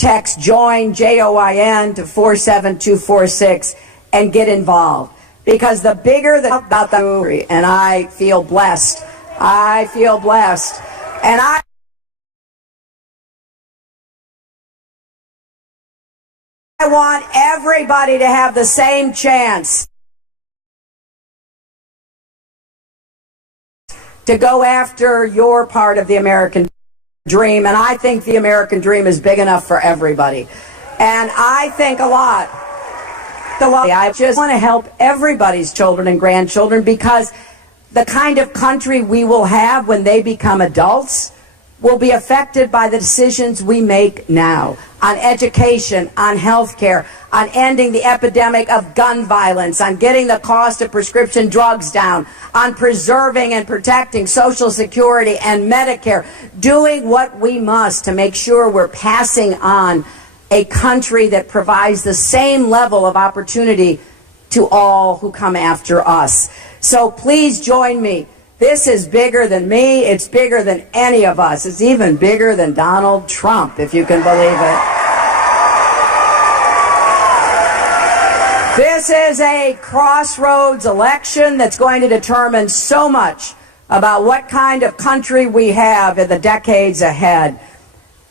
text JOIN, J-O-I-N, to 47246 and get involved. Because the bigger the about the movie, and I feel blessed. I feel blessed. And I want everybody to have the same chance to go after your part of the American dream. And I think the American dream is big enough for everybody. And I think a lot. I just want to help everybody's children and grandchildren, because the kind of country we will have when they become adults will be affected by the decisions we make now on education, on health care, on ending the epidemic of gun violence, on getting the cost of prescription drugs down, on preserving and protecting Social Security and Medicare, doing what we must to make sure we're passing on a country that provides the same level of opportunity to all who come after us. So please join me. This is bigger than me. It's bigger than any of us. It's even bigger than Donald Trump, if you can believe it. This is a crossroads election that's going to determine so much about what kind of country we have in the decades ahead.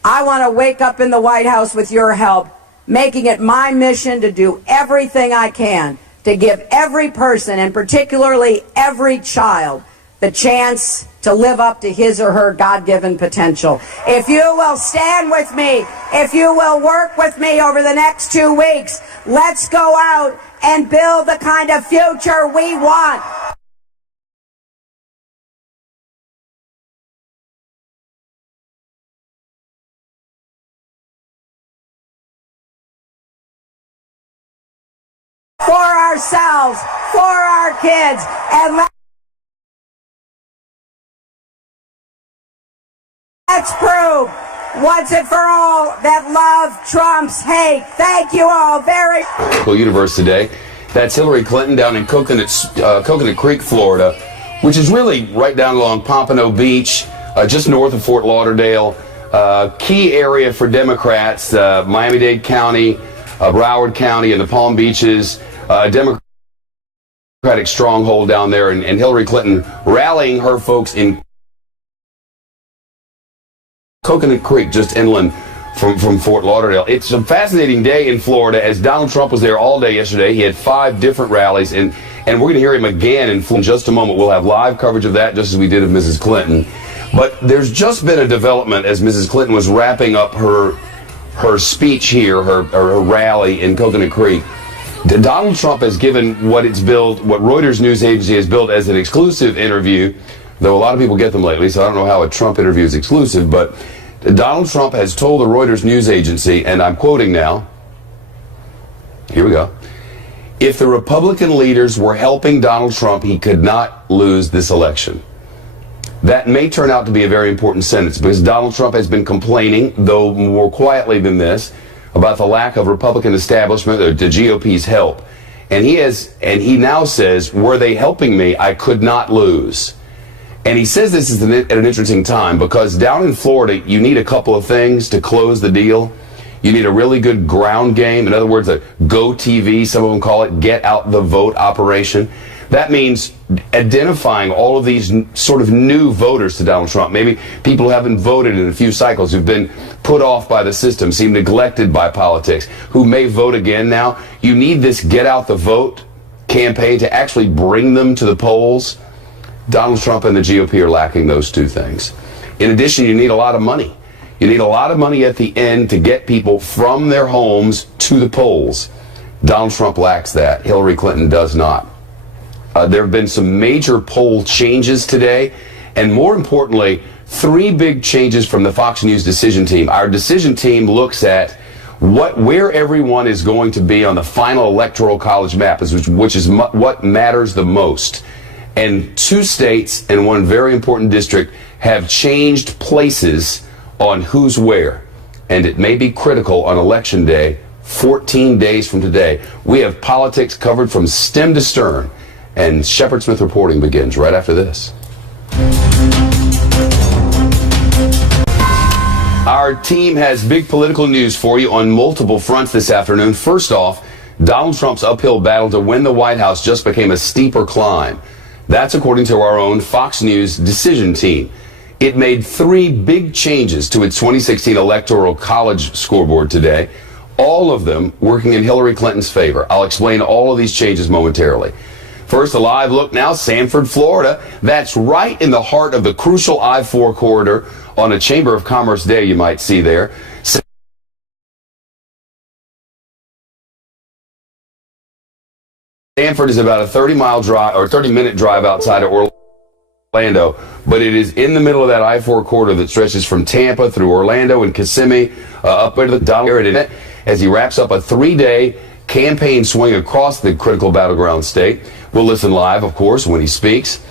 I want to wake up in the White House with your help, making it my mission to do everything I can to give every person, and particularly every child, the chance to live up to his or her God-given potential. If you will stand with me, if you will work with me over the next 2 weeks, let's go out and build the kind of future we want. For ourselves, for our kids, and let's prove once and for all that love trumps hate. Thank you all very much. Universe today. That's Hillary Clinton down in Coconut Creek, Florida, which is really right down along Pompano Beach, just north of Fort Lauderdale. Key area for Democrats, Miami-Dade County, Broward County, and the Palm Beaches. Democratic stronghold down there, and Hillary Clinton rallying her folks in Coconut Creek, just inland from Fort Lauderdale. It's a fascinating day in Florida, as Donald Trump was there all day yesterday. He had 5 different rallies, and we're going to hear him again in just a moment. We'll have live coverage of that, just as we did of Mrs. Clinton. But there's just been a development as Mrs. Clinton was wrapping up her speech here, her rally in Coconut Creek. Donald Trump has given what Reuters news agency has billed as an exclusive interview, though a lot of people get them lately, so I don't know how a Trump interview is exclusive, but Donald Trump has told the Reuters news agency, and I'm quoting now, here we go, if the Republican leaders were helping Donald Trump, he could not lose this election. That may turn out to be a very important sentence, because Donald Trump has been complaining, though more quietly than this, about the lack of Republican establishment or the GOP's help. And he now says, were they helping me, I could not lose. And he says this is at an interesting time, because down in Florida, you need a couple of things to close the deal. You need a really good ground game. In other words, a Go TV, some of them call it, get out the vote operation. That means identifying all of these sort of new voters to Donald Trump. Maybe people who haven't voted in a few cycles, who've been put off by the system, seem neglected by politics, who may vote again now. You need this get out the vote campaign to actually bring them to the polls. Donald Trump and the GOP are lacking those two things. In addition, you need a lot of money. You need a lot of money at the end to get people from their homes to the polls. Donald Trump lacks that. Hillary Clinton does not. There have been some major poll changes today, and more importantly, 3 big changes from the Fox News decision team. Our decision team looks at where everyone is going to be on the final electoral college map, which is what matters the most. And 2 states and 1 very important district have changed places on who's where. And it may be critical on Election Day, 14 days from today. We have politics covered from stem to stern. And Sheperd Smith reporting begins right after this. Our Our team has big political news for you on multiple fronts this afternoon. First off, Donald Trump's uphill battle to win the White House just became a steeper climb. That's according to our own Fox News decision team. It made 3 big changes to its 2016 Electoral College scoreboard today, all of them working in Hillary Clinton's favor. I'll explain all of these changes momentarily. First, a live look now, Sanford, Florida. That's right in the heart of the crucial I-4 corridor on a Chamber of Commerce day you might see there. Sanford is about a 30-minute drive outside of Orlando, but it is in the middle of that I-4 corridor that stretches from Tampa through Orlando and Kissimmee up into the Donald area as he wraps up a 3-day campaign swing across the critical battleground state. We'll listen live, of course, when he speaks.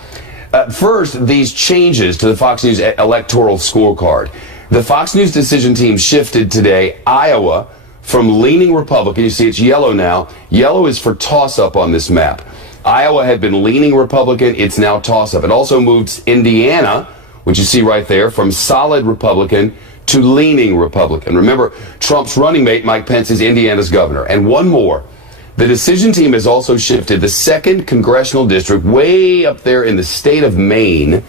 First, these changes to the Fox News electoral scorecard. The Fox News decision team shifted today Iowa from leaning Republican. You see it's yellow now. Yellow is for toss-up on this map. Iowa had been leaning Republican. It's now toss-up. It also moved Indiana, which you see right there, from solid Republican to leaning Republican. Remember, Trump's running mate, Mike Pence, is Indiana's governor. And one more. The decision team has also shifted the 2nd congressional district way up there in the state of Maine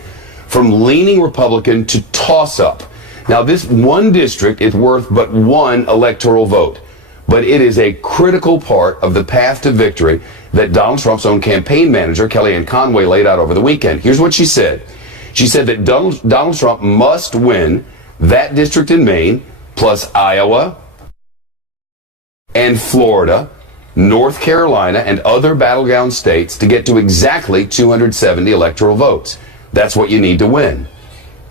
from leaning Republican to toss-up. Now, this one district is worth but 1 electoral vote, but it is a critical part of the path to victory that Donald Trump's own campaign manager, Kellyanne Conway, laid out over the weekend. Here's what she said. She said that Donald Trump must win that district in Maine, plus Iowa and Florida, North Carolina, and other battleground states to get to exactly 270 electoral votes. That's what you need to win.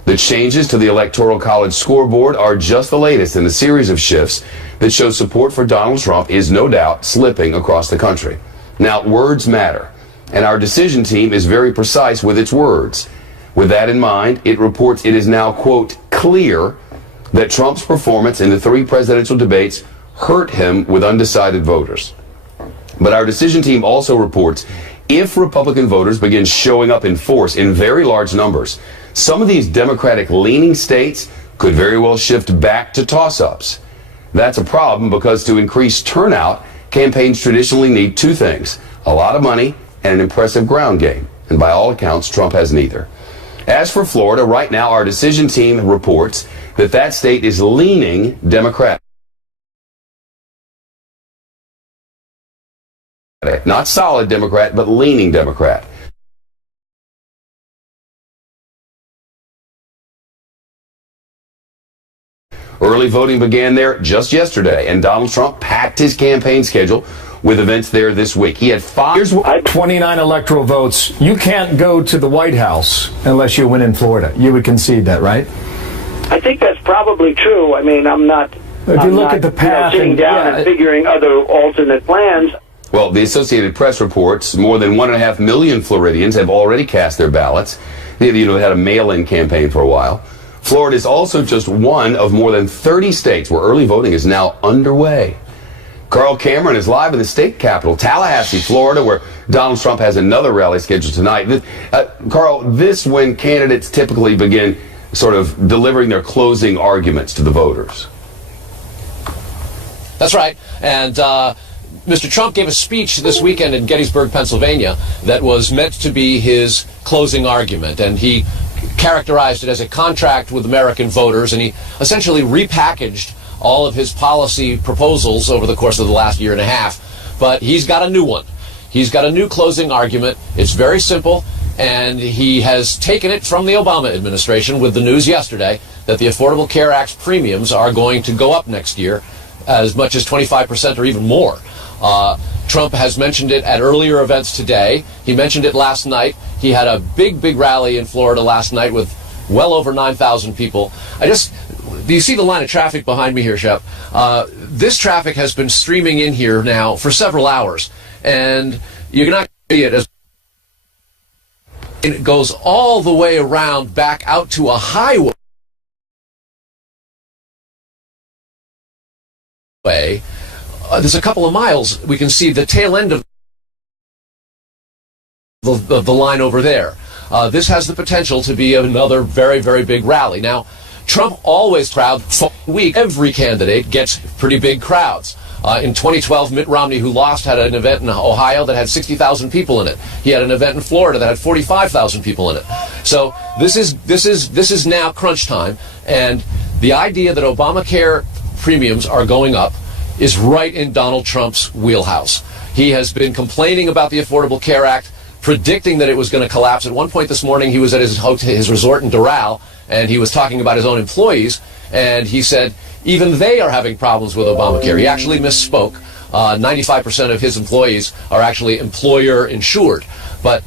The changes to the Electoral College scoreboard are just the latest in a series of shifts that show support for Donald Trump is no doubt slipping across the country. Now, words matter, and our decision team is very precise with its words. With that in mind, it reports it is now, quote, clear that Trump's performance in the 3 presidential debates hurt him with undecided voters. But our decision team also reports if Republican voters begin showing up in force in very large numbers, some of these Democratic-leaning states could very well shift back to toss-ups. That's a problem because to increase turnout, campaigns traditionally need 2 things, a lot of money and an impressive ground game. And by all accounts, Trump has neither. As for Florida, right now our decision team reports that that state is leaning Democratic. Not solid Democrat, but leaning Democrat. Early voting began there just yesterday, and Donald Trump packed his campaign schedule with events there this week. He had 29 electoral votes. You can't go to the White House unless you win in Florida. You would concede that, right? I think that's probably true. I mean, I'm not. If you look at the path, sitting down and figuring other alternate plans. Well, the Associated Press reports more than 1.5 million Floridians have already cast their ballots. They had a mail-in campaign for a while. Florida is also just one of more than 30 states where early voting is now underway. Carl Cameron is live in the state capital, Tallahassee, Florida, where Donald Trump has another rally scheduled tonight. Carl, this when candidates typically begin sort of delivering their closing arguments to the voters. That's right. And Mr. Trump gave a speech this weekend in Gettysburg, Pennsylvania, that was meant to be his closing argument. And he characterized it as a contract with American voters, and he essentially repackaged all of his policy proposals over the course of the last year and a half. But he's got a new one. He's got a new closing argument. It's very simple, and he has taken it from the Obama administration with the news yesterday that the Affordable Care Act's premiums are going to go up next year as much as 25% or even more. Trump has mentioned it at earlier events today. He mentioned it last night. He had a big rally in Florida last night with well over 9,000 people. Do you see the line of traffic behind me here, Shep? This traffic has been streaming in here now for several hours, and you're not going to see it as it goes all the way around back out to a highway. There's a couple of miles. We can see the tail end of the line over there. This has the potential to be another very big rally. Now, Trump always crowd week. Every candidate gets pretty big crowds. In 2012, Mitt Romney, who lost, had an event in Ohio that had 60,000 people in it. He had an event in Florida that had 45,000 people in it. So this is now crunch time, and the idea that Obamacare premiums are going up is right in Donald Trump's wheelhouse. He has been complaining about the Affordable Care Act, predicting that it was going to collapse. At one point this morning, he was at his resort in Doral, and he was talking about his own employees, and he said even they are having problems with Obamacare. He actually misspoke. 95% of his employees are actually employer insured. But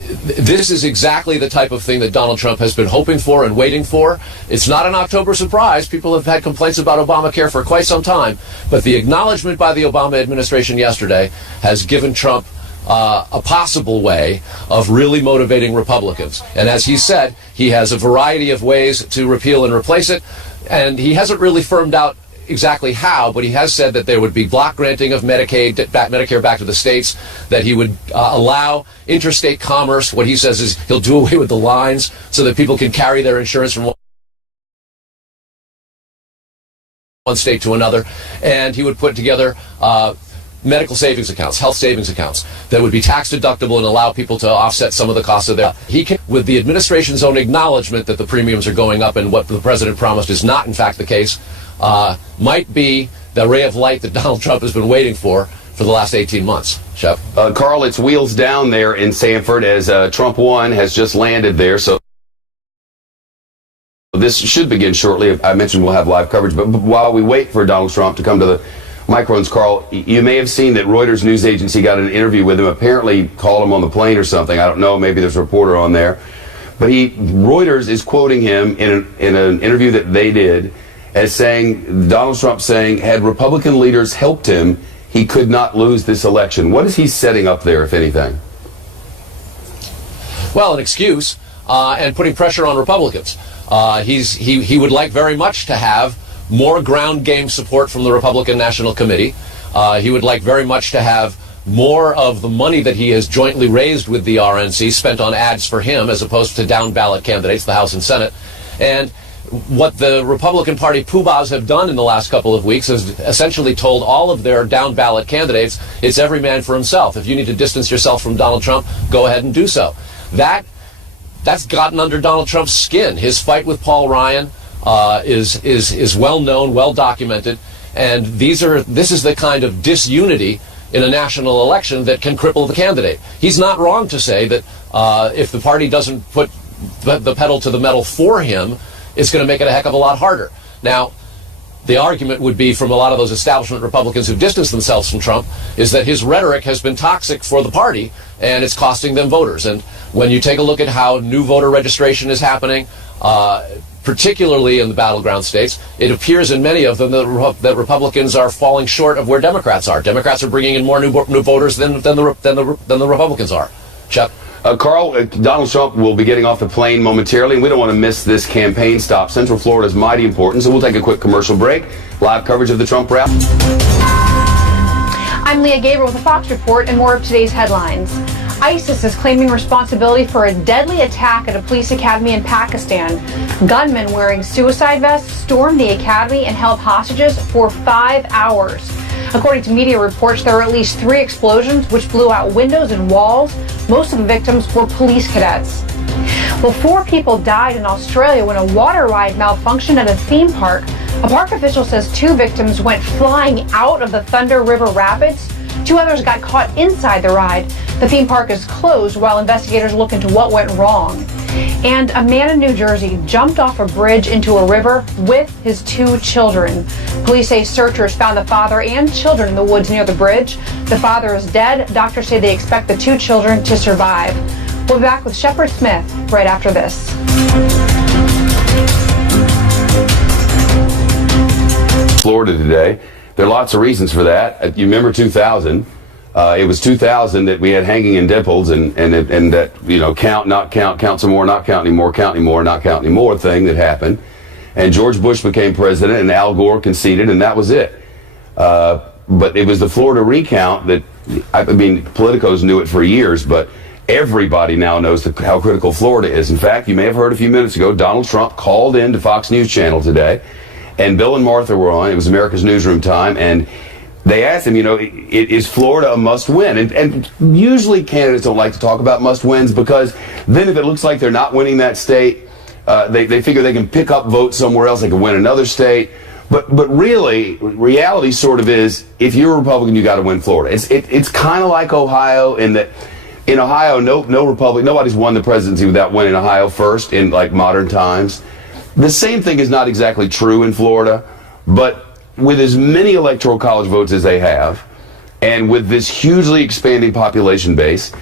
this is exactly the type of thing that Donald Trump has been hoping for and waiting for. It's not an October surprise. People have had complaints about Obamacare for quite some time. But the acknowledgement by the Obama administration yesterday has given Trump a possible way of really motivating Republicans. And as he said, he has a variety of ways to repeal and replace it. And he hasn't really firmed out exactly how, but he has said that there would be block granting of Medicare back to the states, that he would allow interstate commerce. What he says is he'll do away with the lines so that people can carry their insurance from one state to another. And he would put together medical savings accounts, health savings accounts that would be tax deductible and allow people to offset some of the costs of their. He can, with the administration's own acknowledgement that the premiums are going up and what the president promised is not in fact the case, might be the ray of light that Donald Trump has been waiting for the last 18 months. Shep? Carl, it's wheels down there in Sanford as Trump 1 has just landed there. So this should begin shortly. I mentioned we'll have live coverage, but while we wait for Donald Trump to come to the microphones, Carl, you may have seen that Reuters news agency got an interview with him, apparently called him on the plane or something. I don't know, maybe there's a reporter on there. But Reuters is quoting him in an interview that they did as saying, Donald Trump saying, had Republican leaders helped him, he could not lose this election. What is he setting up there, if anything? Well, an excuse and putting pressure on Republicans. He would like very much to have more ground game support from the Republican National Committee. He would like very much to have more of the money that he has jointly raised with the RNC spent on ads for him as opposed to down ballot candidates, the House and Senate. And what the Republican Party poobahs have done in the last couple of weeks is essentially told all of their down ballot candidates, it's every man for himself. If you need to distance yourself from Donald Trump, go ahead and do so. That's gotten under Donald Trump's skin. His fight with Paul Ryan is well known, well documented, and this is the kind of disunity in a national election that can cripple the candidate. He's not wrong to say that if the party doesn't put the pedal to the metal for him, it's going to make it a heck of a lot harder. Now, the argument would be from a lot of those establishment Republicans who've distanced themselves from Trump is that his rhetoric has been toxic for the party and it's costing them voters. And when you take a look at how new voter registration is happening, particularly in the battleground states, it appears in many of them that Republicans are falling short of where Democrats are. Democrats are bringing in more new voters than the Republicans are. Chuck? Carl, Donald Trump will be getting off the plane momentarily, and we don't want to miss this campaign stop. Central Florida is mighty important, so we'll take a quick commercial break. Live coverage of the Trump rally. I'm Leah Gabriel with the Fox Report and more of today's headlines. ISIS is claiming responsibility for a deadly attack at a police academy in Pakistan. Gunmen wearing suicide vests stormed the academy and held hostages for 5 hours. According to media reports, there were at least 3 explosions which blew out windows and walls. Most of the victims were police cadets. Well, 4 people died in Australia when a water ride malfunctioned at a theme park. A park official says 2 victims went flying out of the Thunder River Rapids. 2 others got caught inside the ride. The theme park is closed while investigators look into what went wrong. And a man in New Jersey jumped off a bridge into a river with his 2 children. Police say searchers found the father and children in the woods near the bridge. The father is dead. Doctors say they expect the 2 children to survive. We'll be back with Sheperd Smith right after this. Florida today. There are lots of reasons for that. You remember 2000. It was 2000 that we had hanging in Dimples and that, you know, count, not count, count some more, not count anymore, count anymore, not count anymore thing that happened. And George Bush became president and Al Gore conceded, and that was it. But it was the Florida recount that, I mean, politicos knew it for years, but Everybody now knows how critical Florida is. In fact, you may have heard a few minutes ago, Donald Trump called in to Fox News Channel today, and Bill and Martha were on. It was America's Newsroom time, and they asked him, is Florida a must-win? And usually candidates don't like to talk about must-wins, because then if it looks like they're not winning that state, they figure they can pick up votes somewhere else. They can win another state. But really, reality sort of is, if you're a Republican, you got to win Florida. It's kind of like Ohio in that, in Ohio, no Republican, nobody's won the presidency without winning Ohio first in like modern times. The same thing is not exactly true in Florida, but with as many electoral college votes as they have, and with this hugely expanding population base,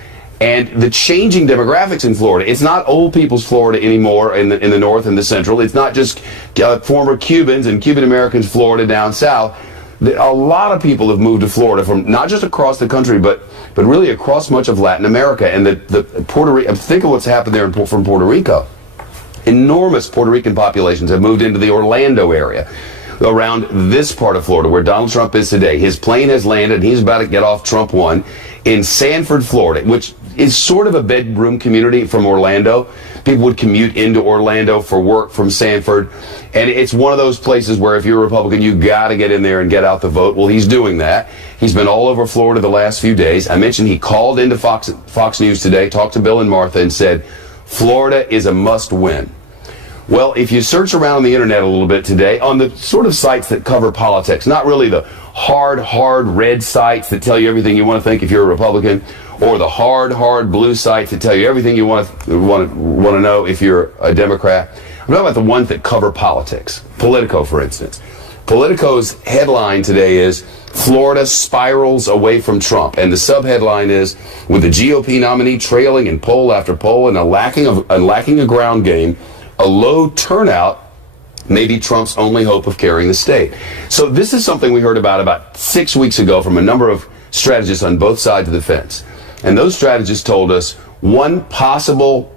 and the changing demographics in Florida, it's not old people's Florida anymore in the north and the central. It's not just former Cubans and Cuban Americans Florida down south. A lot of people have moved to Florida from not just across the country, but really across much of Latin America. And the Puerto Rico, think of what's happened there from Puerto Rico. Enormous Puerto Rican populations have moved into the Orlando area, around this part of Florida where Donald Trump is today. His plane has landed, and he's about to get off Trump 1 in Sanford, Florida, which is sort of a bedroom community from Orlando. People would commute into Orlando for work from Sanford, and it's one of those places where if you're a Republican, you got to get in there and get out the vote. Well, he's doing that. He's been all over Florida the last few days. I mentioned he called into Fox News today, talked to Bill and Martha, and said, Florida is a must-win. Well, if you search around on the internet a little bit today, on the sort of sites that cover politics, not really the hard red sites that tell you everything you want to think if you're a Republican, or the hard blue sites that tell you everything you want to know if you're a Democrat. I'm talking about the ones that cover politics. Politico, for instance. Politico's headline today is, Florida spirals away from Trump. And the subheadline is, with the GOP nominee trailing in poll after poll and lacking a ground game, a low turnout may be Trump's only hope of carrying the state. So this is something we heard about 6 weeks ago from a number of strategists on both sides of the fence. And those strategists told us one possible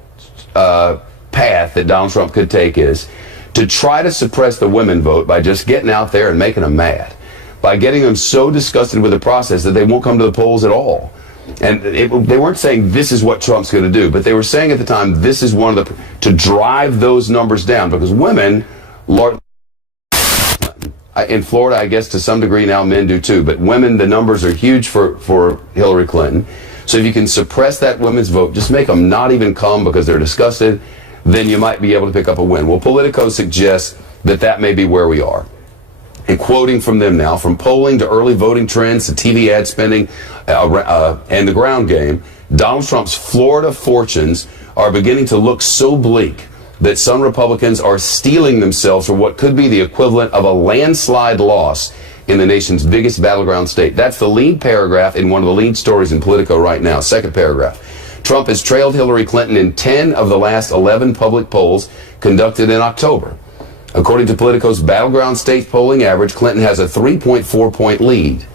path that Donald Trump could take is to try to suppress the women vote by just getting out there and making them mad, by getting them so disgusted with the process that they won't come to the polls at all. And they weren't saying this is what Trump's going to do, but they were saying at the time this is one of to drive those numbers down, because women, in Florida, I guess to some degree now men do too, but women, the numbers are huge for Hillary Clinton. So if you can suppress that women's vote, just make them not even come because they're disgusted, then you might be able to pick up a win. Well, Politico suggests that may be where we are. And quoting from them now, from polling to early voting trends to TV ad spending and the ground game, Donald Trump's Florida fortunes are beginning to look so bleak that some Republicans are steeling themselves for what could be the equivalent of a landslide loss in the nation's biggest battleground state. That's the lead paragraph in one of the lead stories in Politico right now. Second paragraph. Trump has trailed Hillary Clinton in 10 of the last 11 public polls conducted in October. According to Politico's battleground state polling average, Clinton has a 3.4-point lead.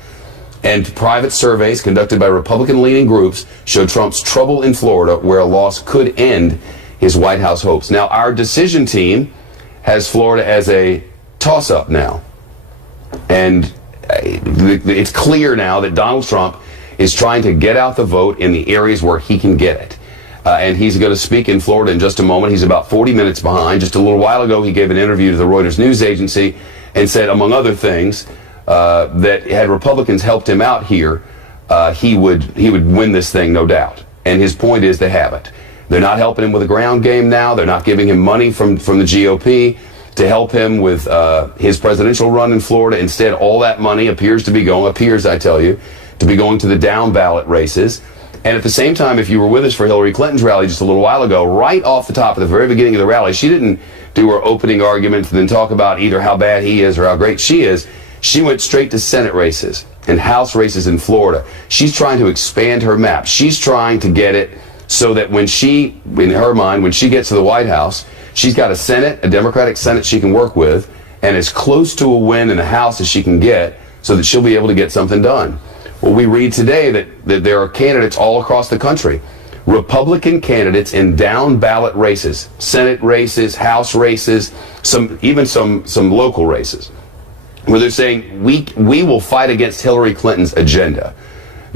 And private surveys conducted by Republican-leaning groups show Trump's trouble in Florida, where a loss could end his White House hopes. Now, our decision team has Florida as a toss-up now. And it's clear now that Donald Trump is trying to get out the vote in the areas where he can get it. And he's going to speak in Florida in just a moment. He's about 40 minutes behind. Just a little while ago, he gave an interview to the Reuters news agency and said, among other things, that had Republicans helped him out here, he would win this thing, no doubt. And his point is they haven't. They're not helping him with a ground game now. They're not giving him money from the GOP to help him with his presidential run in Florida. Instead, all that money appears, I tell you, to be going to the down ballot races. And at the same time, if you were with us for Hillary Clinton's rally just a little while ago, right off the top, at the very beginning of the rally, she didn't do her opening argument and then talk about either how bad he is or how great she is. She went straight to Senate races and House races in Florida. She's trying to expand her map. She's trying to get it so that when she, in her mind, when she gets to the White House, she's got a Senate, a Democratic Senate she can work with, and as close to a win in the House as she can get so that she'll be able to get something done. Well, we read today that there are candidates all across the country, Republican candidates in down ballot races, Senate races, House races, even some local races, where they're saying we will fight against Hillary Clinton's agenda.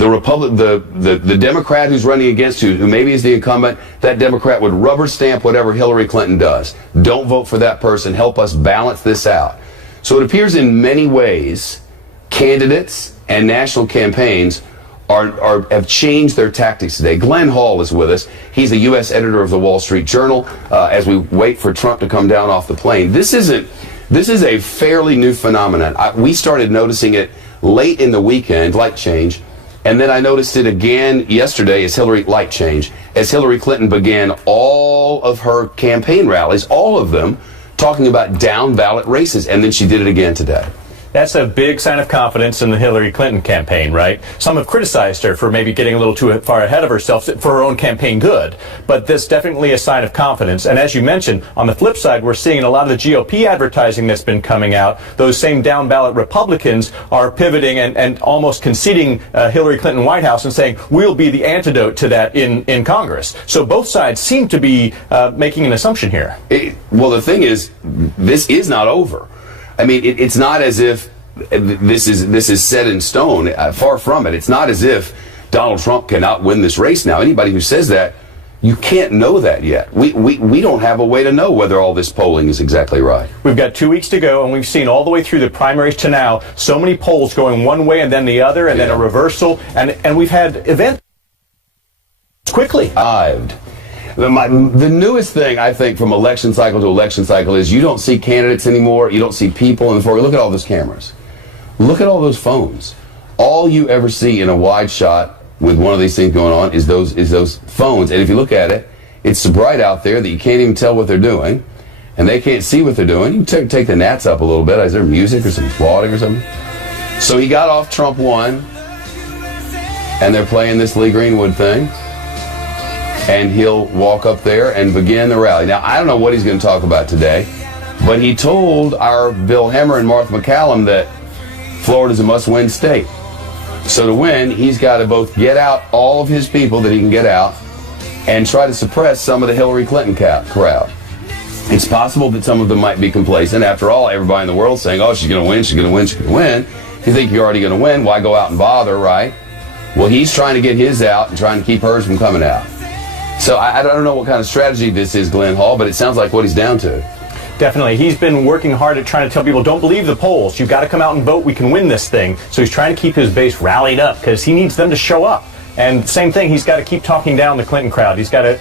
the Democrat who's running against you, who maybe is the incumbent, that Democrat would rubber stamp whatever Hillary Clinton does. Don't vote for that person. Help us balance this out. So it appears in many ways candidates and national campaigns have changed their tactics today. Glenn Hall is with us. He's the U.S. editor of the Wall Street Journal. As we wait for Trump to come down off the plane, this is a fairly new phenomenon. We started noticing it late in the weekend, light change, and then I noticed it again yesterday as Hillary Clinton began all of her campaign rallies, all of them, talking about down ballot races, and then she did it again today. That's a big sign of confidence in the Hillary Clinton campaign, right? Some have criticized her for maybe getting a little too far ahead of herself for her own campaign good, but this definitely a sign of confidence. And as you mentioned, on the flip side, we're seeing in a lot of the GOP advertising that's been coming out, those same down ballot Republicans are pivoting and almost conceding Hillary Clinton White House and saying, we'll be the antidote to that in Congress. So both sides seem to be making an assumption here. Well, the thing is, this is not over. I mean, it's not as if this is set in stone. Far from it. It's not as if Donald Trump cannot win this race now. Anybody who says that, you can't know that yet. We don't have a way to know whether all this polling is exactly right. We've got 2 weeks to go, and we've seen all the way through the primaries to now so many polls going one way and then the other, and then a reversal, and we've had events quickly. The newest thing, I think, from election cycle to election cycle is you don't see candidates anymore. You don't see people in the floor. Look at all those cameras. Look at all those phones. All you ever see in a wide shot with one of these things going on is those phones. And if you look at it, it's so bright out there that you can't even tell what they're doing. And they can't see what they're doing. You take the gnats up a little bit. Is there music or some applauding or something? So he got off, Trump won. And they're playing this Lee Greenwood thing. And he'll walk up there and begin the rally. Now, I don't know what he's going to talk about today, but he told our Bill Hemmer and Martha McCallum that Florida's a must-win state. So to win, he's got to both get out all of his people that he can get out and try to suppress some of the Hillary Clinton crowd. It's possible that some of them might be complacent. After all, everybody in the world saying, oh, she's going to win, she's going to win, she's going to win. If you think you're already going to win, why go out and bother, right? Well, he's trying to get his out and trying to keep hers from coming out. So I don't know what kind of strategy this is, Glenn Hall, but it sounds like what he's down to. Definitely. He's been working hard at trying to tell people, don't believe the polls. You've got to come out and vote. We can win this thing. So he's trying to keep his base rallied up because he needs them to show up. And same thing, he's got to keep talking down the Clinton crowd. He's got to,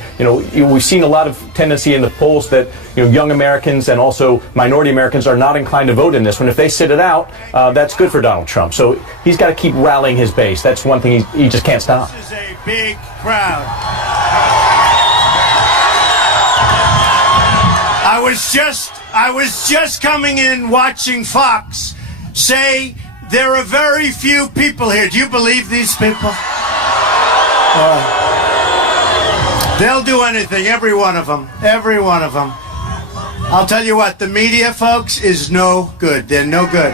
we've seen a lot of tendency in the polls that, young Americans and also minority Americans are not inclined to vote in this one. If they sit it out, that's good for Donald Trump. So he's got to keep rallying his base. That's one thing he just can't stop. This is a big crowd. I was just coming in watching Fox say there are very few people here. Do you believe these people? They'll do anything, every one of them. Every one of them. I'll tell you what, the media, folks, is no good. They're no good.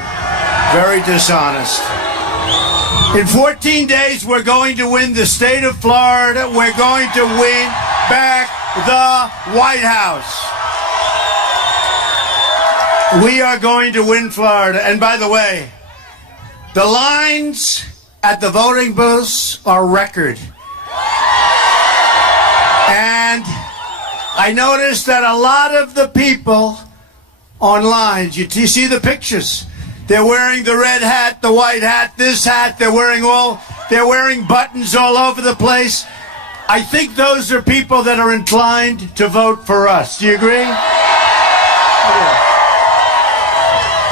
Very dishonest. In 14 days, we're going to win the state of Florida. We're going to win back the White House. We are going to win Florida. And by the way, the lines at the voting booths are record. And I noticed that a lot of the people online, you see the pictures. They're wearing the red hat, the white hat, this hat. They're wearing buttons all over the place. I think those are people that are inclined to vote for us. Do you agree? Yeah.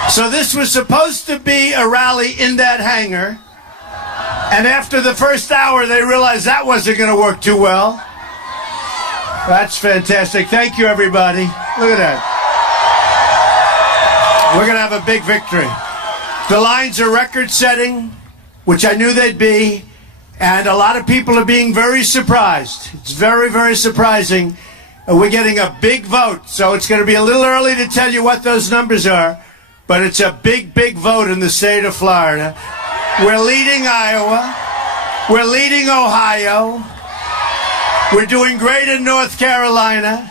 So this was supposed to be a rally in that hangar, and after the first hour they realized that wasn't going to work too well. That's fantastic. Thank you, everybody. Look at that. We're going to have a big victory. The lines are record-setting, which I knew they'd be, and a lot of people are being very surprised. It's very, very surprising. We're getting a big vote, so it's going to be a little early to tell you what those numbers are. But it's a big, big vote in the state of Florida. We're leading Iowa. We're leading Ohio. We're doing great in North Carolina.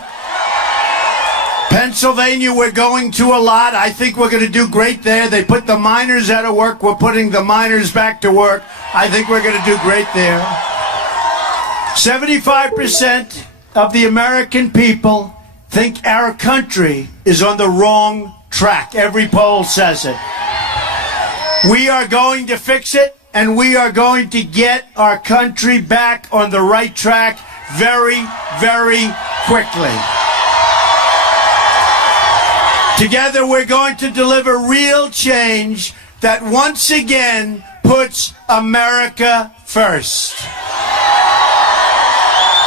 Pennsylvania, we're going to a lot. I think we're going to do great there. They put the miners out of work. We're putting the miners back to work. I think we're going to do great there. 75% of the American people think our country is on the wrong track. Every poll says it. We are going to fix it, and we are going to get our country back on the right track very, very quickly. Together, we're going to deliver real change that once again puts America first.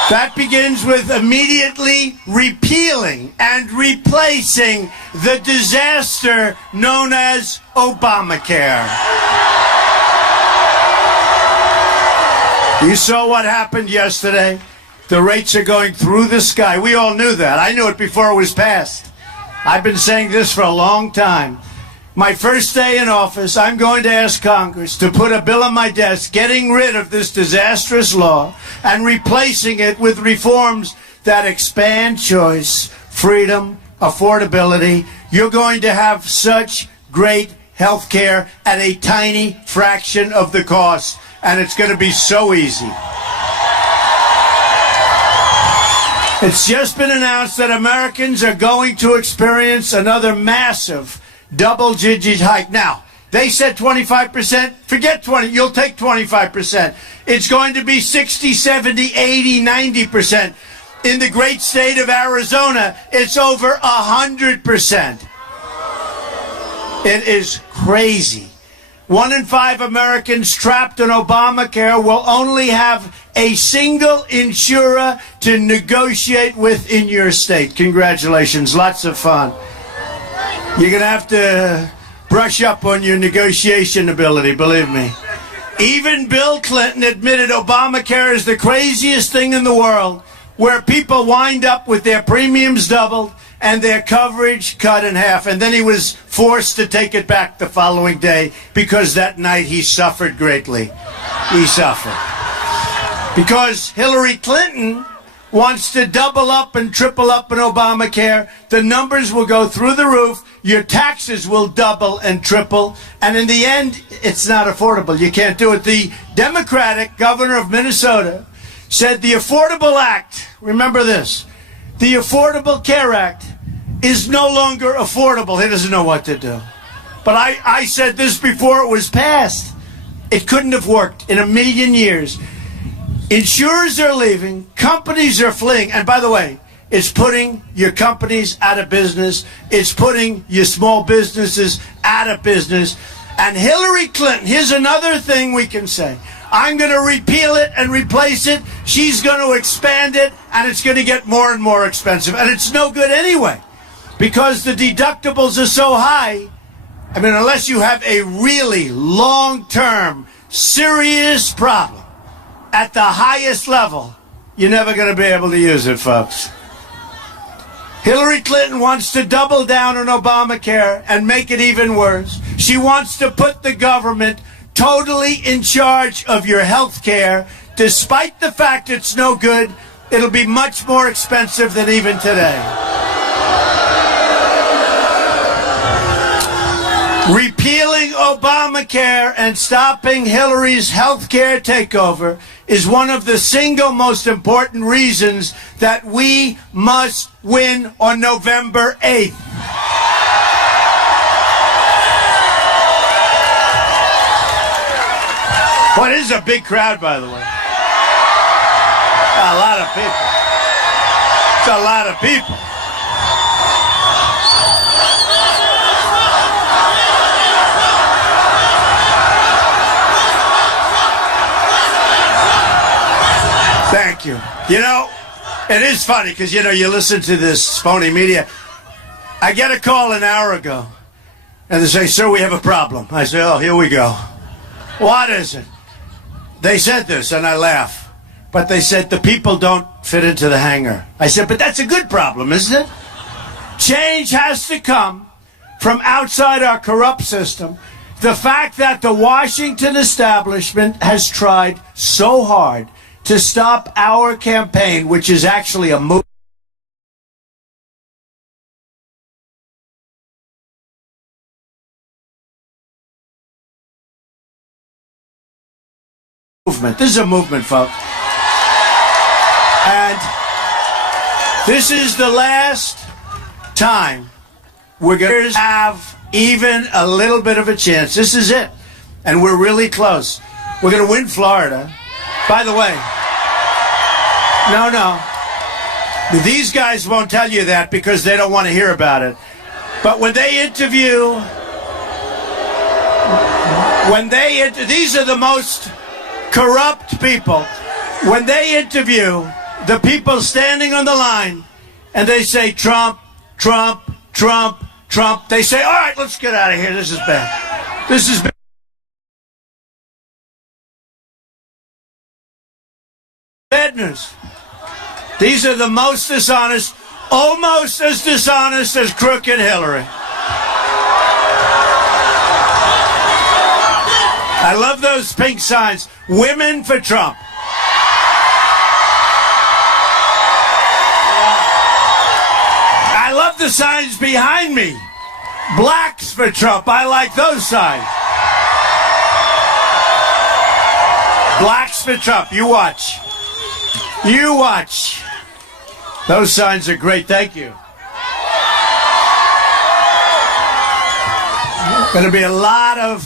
That begins with immediately repealing and replacing the disaster known as Obamacare. You saw what happened yesterday. The rates are going through the sky. We all knew that. I knew it before it was passed. I've been saying this for a long time. My first day in office, I'm going to ask Congress to put a bill on my desk getting rid of this disastrous law and replacing it with reforms that expand choice, freedom, affordability. You're going to have such great health care at a tiny fraction of the cost, and it's going to be so easy. It's just been announced that Americans are going to experience another massive double-digit hike. Now, they said 25%. Forget 20. You'll take 25%. It's going to be 60, 70, 80, 90%. In the great state of Arizona, it's over 100%. It is crazy. 1 in 5 Americans trapped in Obamacare will only have a single insurer to negotiate with in your state. Congratulations. Lots of fun. You're going to have to brush up on your negotiation ability, believe me. Even Bill Clinton admitted Obamacare is the craziest thing in the world, where people wind up with their premiums doubled and their coverage cut in half. And then he was forced to take it back the following day because that night he suffered greatly. He suffered. Because Hillary Clinton wants to double up and triple up in Obamacare. The numbers will go through the roof. Your taxes will double and triple. And in the end, it's not affordable. You can't do it. The Democratic governor of Minnesota said the Affordable Act, remember this, the Affordable Care Act is no longer affordable. He doesn't know what to do. But I said this before it was passed. It couldn't have worked in a million years. Insurers are leaving, companies are fleeing, and by the way, it's putting your companies out of business, it's putting your small businesses out of business. And Hillary Clinton, here's another thing we can say. I'm going to repeal it and replace it. She's going to expand it, and it's going to get more and more expensive. And it's no good anyway, because the deductibles are so high. I mean, unless you have a really long-term, serious problem at the highest level, you're never going to be able to use it, folks. Hillary Clinton wants to double down on Obamacare and make it even worse. She wants to put the government totally in charge of your health care. Despite the fact it's no good, it'll be much more expensive than even today. Repealing Obamacare and stopping Hillary's health care takeover is one of the single most important reasons that we must win on November 8th. What is a big crowd, by the way? A lot of people. It's a lot of people. Thank you. You know, it is funny because, you know, you listen to this phony media. I get a call an hour ago, and they say, "Sir, we have a problem." I say, "Oh, here we go. What is it?" They said this, and I laugh. But they said, "The people don't fit into the hangar." I said, "But that's a good problem, isn't it?" Change has to come from outside our corrupt system. The fact that the Washington establishment has tried so hard to stop our campaign, which is actually a move. movement. This is a movement, folks. And this is the last time we're going to have even a little bit of a chance. This is it. And we're really close. We're going to win Florida. By the way, no. These guys won't tell you that because they don't want to hear about it. But when they interview, these are the most corrupt people. When they interview the people standing on the line and they say Trump, Trump, Trump, Trump, they say, all right, let's get out of here. This is bad. This is bad. Bad news. These are the most dishonest, almost as dishonest as crooked Hillary. I love those pink signs. Women for Trump. I love the signs behind me. Blacks for Trump. I like those signs. Blacks for Trump. You watch. You watch. Those signs are great. Thank you. There's going to be a lot of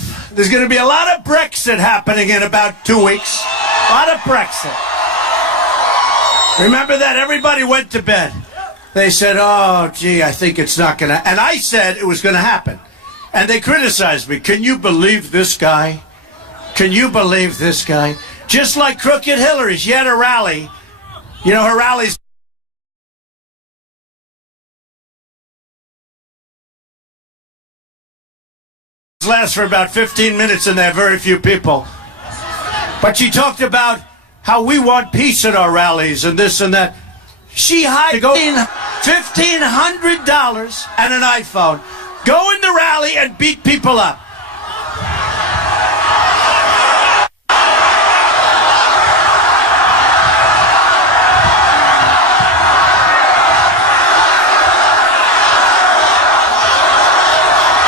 Brexit happening in about 2 weeks. A lot of Brexit. Remember that? Everybody went to bed. They said, oh, gee, I think it's not going to. And I said it was going to happen. And they criticized me. Can you believe this guy? Can you believe this guy? Just like crooked Hillary. She had a rally. You know, her rallies last for about 15 minutes and they have very few people. But she talked about how we want peace at our rallies and this and that. She hired $1,500 and an iPhone. Go in the rally and beat people up.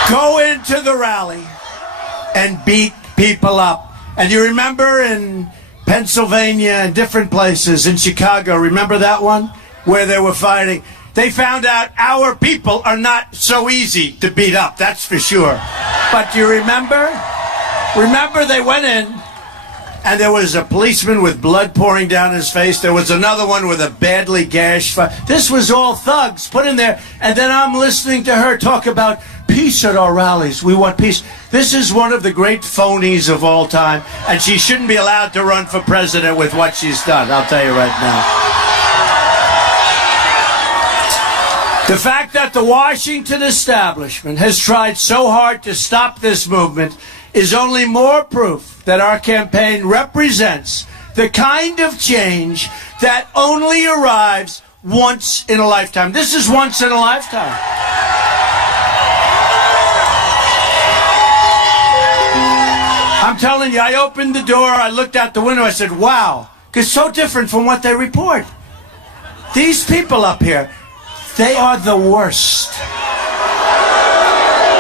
Go into the rally and beat people up. And you remember in Pennsylvania and different places, in Chicago, remember that one? Where they were fighting. They found out our people are not so easy to beat up, that's for sure. But you remember? Remember they went in and there was a policeman with blood pouring down his face. There was another one with a badly gashed face. This was all thugs put in there. And then I'm listening to her talk about peace at our rallies. We want peace. This is one of the great phonies of all time. And she shouldn't be allowed to run for president with what she's done. I'll tell you right now. The fact that the Washington establishment has tried so hard to stop this movement is only more proof that our campaign represents the kind of change that only arrives once in a lifetime. This is once in a lifetime. I'm telling you, I opened the door, I looked out the window, I said, wow, because so different from what they report. These people up here, they are the worst.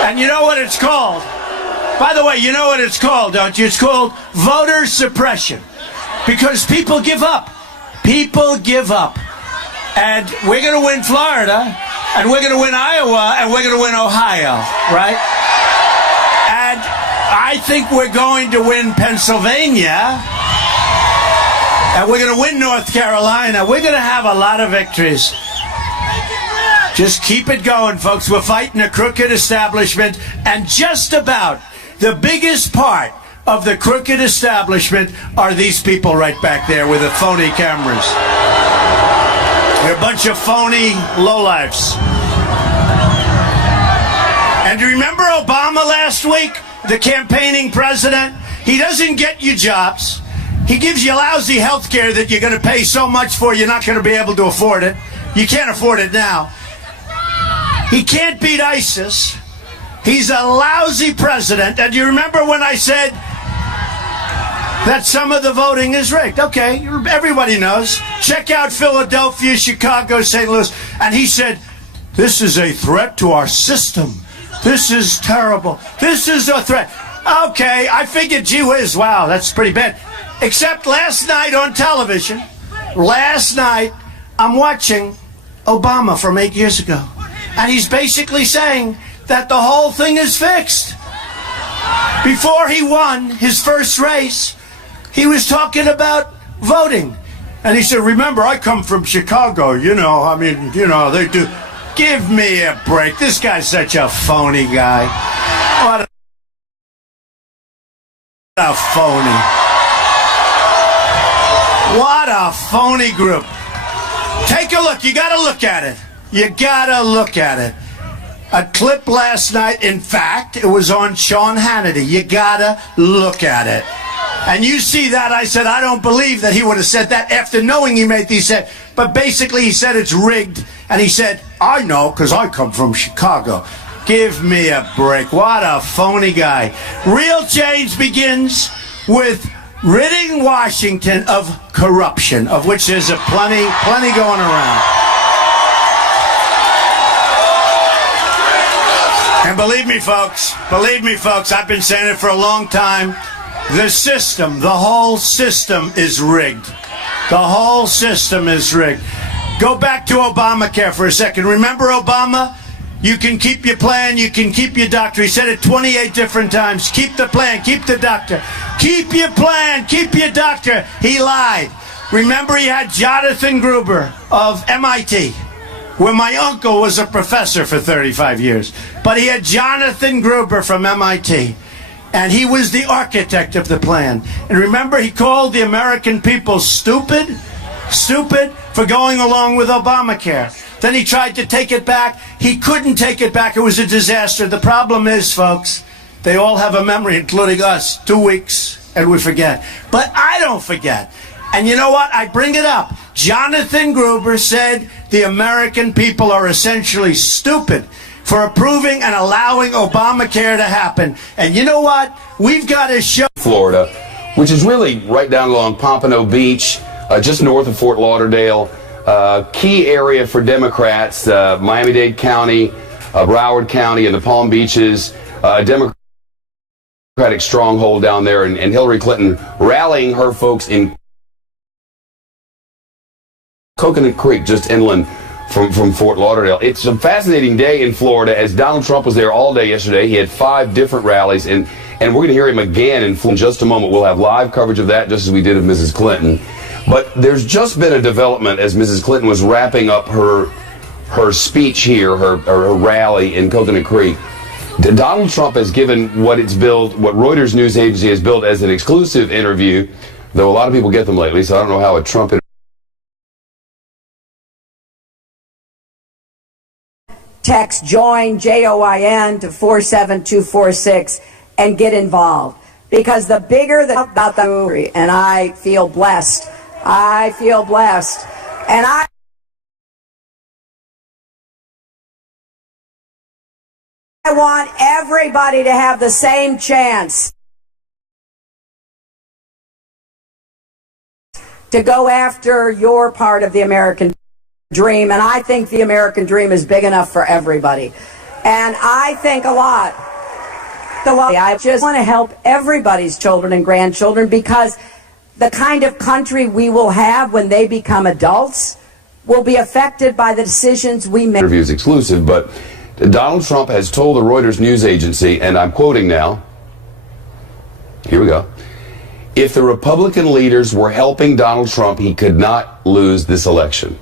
And you know what it's called? By the way, you know what it's called, don't you? It's called voter suppression. Because people give up. People give up. And we're going to win Florida, and we're going to win Iowa, and we're going to win Ohio, right? And I think we're going to win Pennsylvania, and we're going to win North Carolina. We're going to have a lot of victories. Just keep it going, folks. We're fighting a crooked establishment, and just about the biggest part of the crooked establishment are these people right back there with the phony cameras. They're a bunch of phony lowlifes. And remember Obama last week, the campaigning president? He doesn't get you jobs. He gives you lousy health care that you're going to pay so much for you're not going to be able to afford it. You can't afford it now. He can't beat ISIS. He's a lousy president. And you remember when I said that some of the voting is rigged? Okay, everybody knows. Check out Philadelphia, Chicago, St. Louis. And he said, this is a threat to our system. This is terrible. This is a threat. Okay, I figured, gee whiz, wow, that's pretty bad. Except last night on television, I'm watching Obama from 8 years ago. And he's basically saying that the whole thing is fixed. Before he won his first race, he was talking about voting. And he said, remember, I come from Chicago, they do. Give me a break. This guy's such a phony guy. What a phony. What a phony group. Take a look. You got to look at it. You got to look at it. A clip last night. In fact, it was on Sean Hannity. You got to look at it. And you see that, I said, I don't believe that he would have said that after knowing he made these said. But basically he said it's rigged. And he said, I know because I come from Chicago. Give me a break. What a phony guy. Real change begins with ridding Washington of corruption, of which there's plenty going around. And believe me, folks, I've been saying it for a long time. The system, the whole system is rigged. The whole system is rigged. Go back to Obamacare for a second. Remember Obama? You can keep your plan, you can keep your doctor. He said it 28 different times. Keep the plan, keep the doctor. Keep your plan, keep your doctor. He lied. Remember he had Jonathan Gruber of MIT, where my uncle was a professor for 35 years. But he had Jonathan Gruber from MIT. And he was the architect of the plan. And remember, he called the American people stupid for going along with Obamacare. Then he tried to take it back. He couldn't take it back. It was a disaster. The problem is, folks, they all have a memory, including us. 2 weeks, and we forget. But I don't forget. And you know what? I bring it up. Jonathan Gruber said the American people are essentially stupid for approving and allowing Obamacare to happen. And you know what? We've got to show Florida, which is really right down along Pompano Beach, just north of Fort Lauderdale. Key area for Democrats, Miami-Dade County, Broward County, and the Palm Beaches. Democratic stronghold down there, and Hillary Clinton rallying her folks in Coconut Creek, just inland from Fort Lauderdale. It's a fascinating day in Florida, as Donald Trump was there all day yesterday. He had 5 different rallies, and we're going to hear him again in just a moment. We'll have live coverage of that, just as we did of Mrs. Clinton. But there's just been a development as Mrs. Clinton was wrapping up her speech here, her rally in Coconut Creek. Donald Trump has given what Reuters news agency has billed as an exclusive interview, though a lot of people get them lately, so I don't know how a Trump Text JOIN, JOIN, to 47246 and get involved. Because the bigger about the movie, and I feel blessed. I feel blessed. And I want everybody to have the same chance to go after your part of the American dream. And I think the American dream is big enough for everybody. And I think a lot. I just want to help everybody's children and grandchildren, because the kind of country we will have when they become adults will be affected by the decisions we make. Interview is exclusive, but Donald Trump has told the Reuters news agency, and I'm quoting now, here we go, if the Republican leaders were helping Donald Trump, he could not lose this election.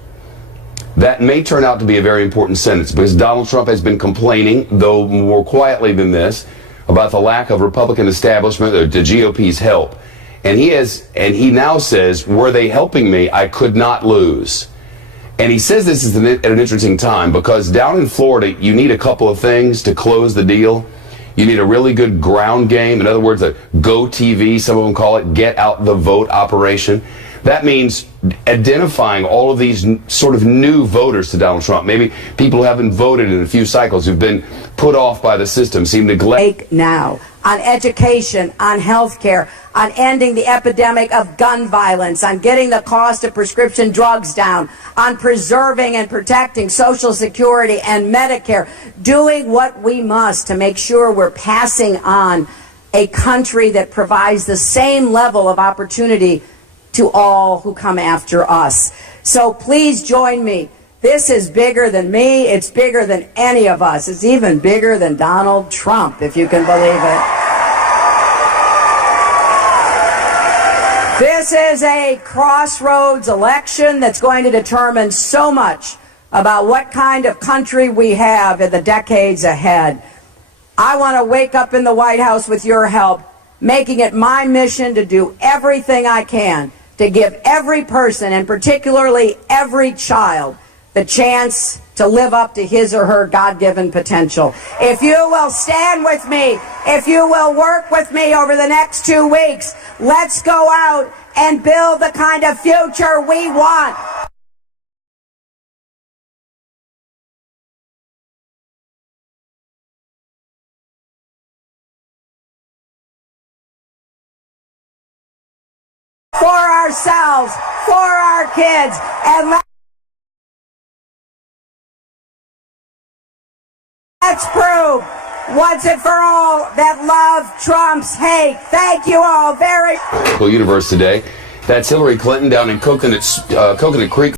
That may turn out to be a very important sentence, because Donald Trump has been complaining, though more quietly than this, about the lack of Republican establishment or the GOP's help. And he now says, were they helping me, I could not lose. And he says this is at an interesting time, because down in Florida, you need a couple of things to close the deal. You need a really good ground game. In other words, a Go TV, some of them call it, get out the vote operation. That means identifying all of these sort of new voters to Donald Trump. Maybe people who haven't voted in a few cycles, who've been put off by the system, seem neglected. Now, on education, on health care, on ending the epidemic of gun violence, on getting the cost of prescription drugs down, on preserving and protecting Social Security and Medicare, doing what we must to make sure we're passing on a country that provides the same level of opportunity to all who come after us. So please join me. This is bigger than me. It's bigger than any of us. It's even bigger than Donald Trump, if you can believe it. This is a crossroads election that's going to determine so much about what kind of country we have in the decades ahead. I want to wake up in the White House with your help, making it my mission to do everything I can to give every person, and particularly every child, the chance to live up to his or her God-given potential. If you will stand with me, if you will work with me over the next 2 weeks, let's go out and build the kind of future we want. For ourselves, for our kids, and let's prove once and for all that love trumps hate. Thank you all very much. Universe today. That's Hillary Clinton down in Coconut Creek.